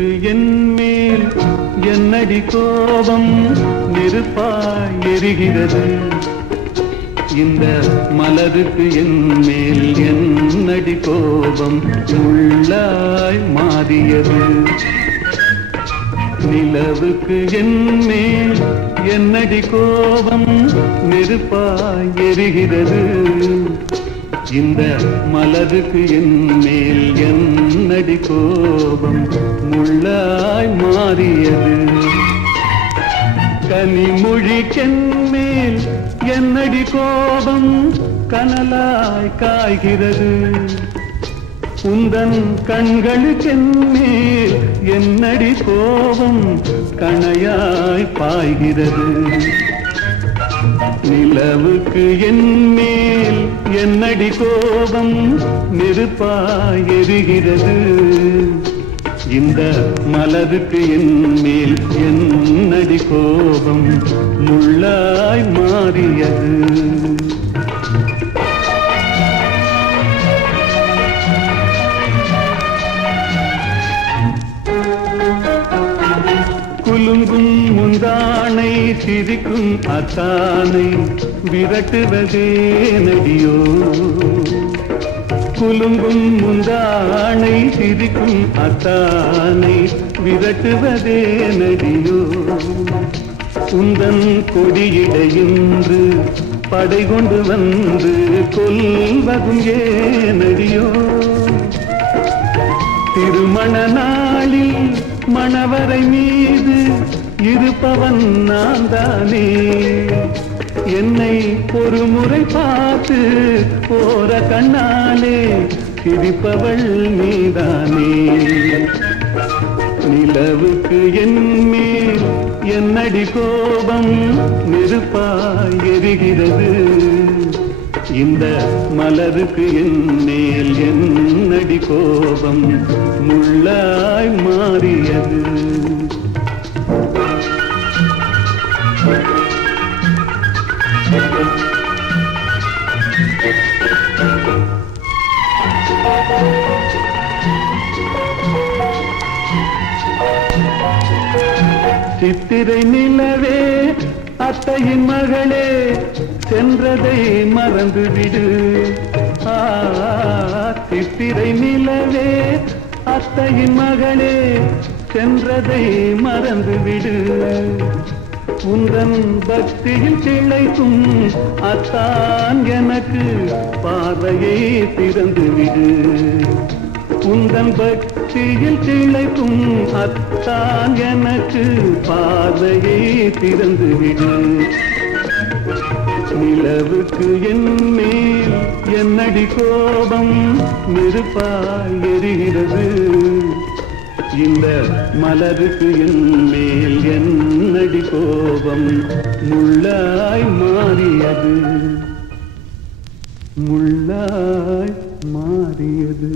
நிலவுக்கு என்மேல் என்னடி கோபம் நெருப்பாய் எரிகிறது. இந்த மலருக்கு என்மேல் என்னடி கோபம் முள்ளாய் மாறியது. நிலவுக்கு என்மேல் என்னடி கோபம் நெருப்பாய் எரிகிறது. இந்த மலருக்கு என்மேல் என்னடி கோபம் முள்ளாய் மாறியது. கனிமொழிக்கென்மேல் என்னடி கோபம் கனலாய் காய்கிறது. உந்தன் கண்களுக்கென்மேல் என்னடி கோபம் கணையாய் பாய்கிறது. நிலவுக்கு என்மேல் என்னடி கோபம் நெருப்பாய் எரிகிறது. இந்த மலருக்கு என்மேல் என்னடி கோபம் முள்ளாய் மாறியது. குலுங்கும் முந்தானை சிரிக்கும் அத்தானை விரட்டுவதே நடியோ. குலுங்கும் முந்தானை சிரிக்கும் அத்தானை விரட்டுவதே நடியோ. உந்தன் கொடியிடையின்று படை கொண்டு வந்து கொல்வதும் ஏனடியோ. திருமண நாளில் மணவரை மீது இருப்பவன் நான் தானே. என்னை ஒரு முறை பார்த்து போற கண்ணாலே சிரிப்பவள் நீதானே. நிலவுக்கு என்மேல் என்னடி கோபம் நெருப்பாய் எரிகிறது. இந்த மலருக்கு என்மேல் என்னடி கோபம் முள்ளாய் மாறியது. சித்திரை நிலவே அத்தையின் மகளே சென்றதை மறந்துவிடு. சித்திரை நிலவே அத்தையின் மகளே சென்றதை மறந்துவிடு. உந்தன் பக்தியில் திளைக்கும் அத்தான் எனக்கு பார்வையை திறந்துவிடு. உந்தன் பக்தியில் திளைக்கும் அத்தான் எனக்கு பார்வையை திறந்துவிடு. நிலவுக்கு என்மேல் என்னடி கோபம் நெருப்பாய் எரிகிறது. இந்த மலருக்கு என்மேல் என்னடி கோபம் முள்ளாய் மாறியது. முள்ளாய் மாறியது.